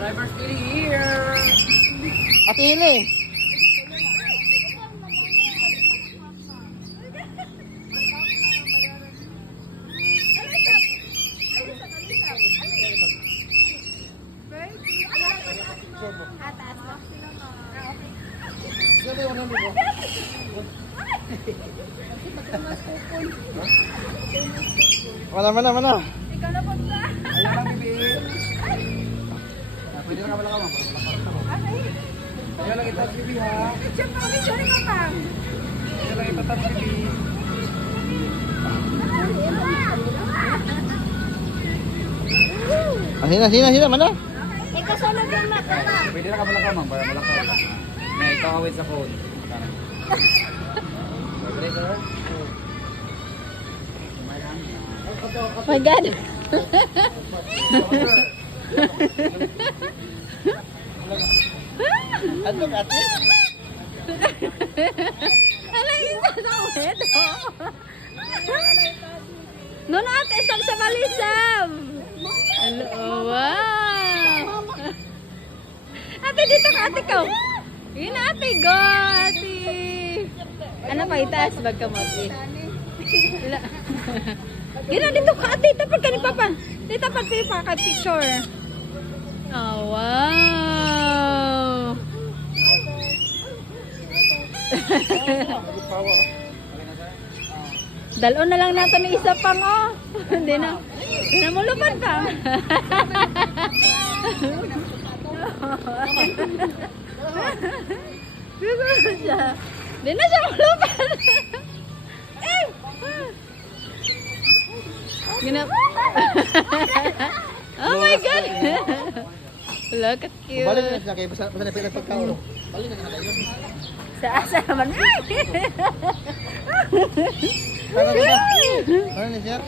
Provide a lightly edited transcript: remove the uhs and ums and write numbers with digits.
Driver's Billy here. Ate Hili. Mana. Ikaw na punta. Ayan lang, bibi. Pwede na ka pala ka, ma'am. Ayan lang kita, bibi, ha? Picture pa kami, sorry ka pa. Ayan lang kita, bibi. Sina, mana? Ikaw sunod yung mata. Pwede na ka pala ka, ma'am. Para malakaw. May ikaw awit sa phone. Pwede, sir? Oh my God. Ano ka ate? Ala, isa sa wedo. Noon ate, isang sa balisam. Hello, wow. Ate, dito ka ate ko. Yun ate, go ate. Ano pa itaas? Bag ka mo ate. Gina dito ka ate, tapos ka ni Papa. Dito pa ka picture. Oh, wow. Dalon na lang natin ng isa pang oh. Hindi na mo lupan pa. Hindi na siya mulupan. Ginap. Oh my God. Look at cute. Balik na siya kay basta na pagkaon. Balik na tayo. Sa asa naman. Ano na siya?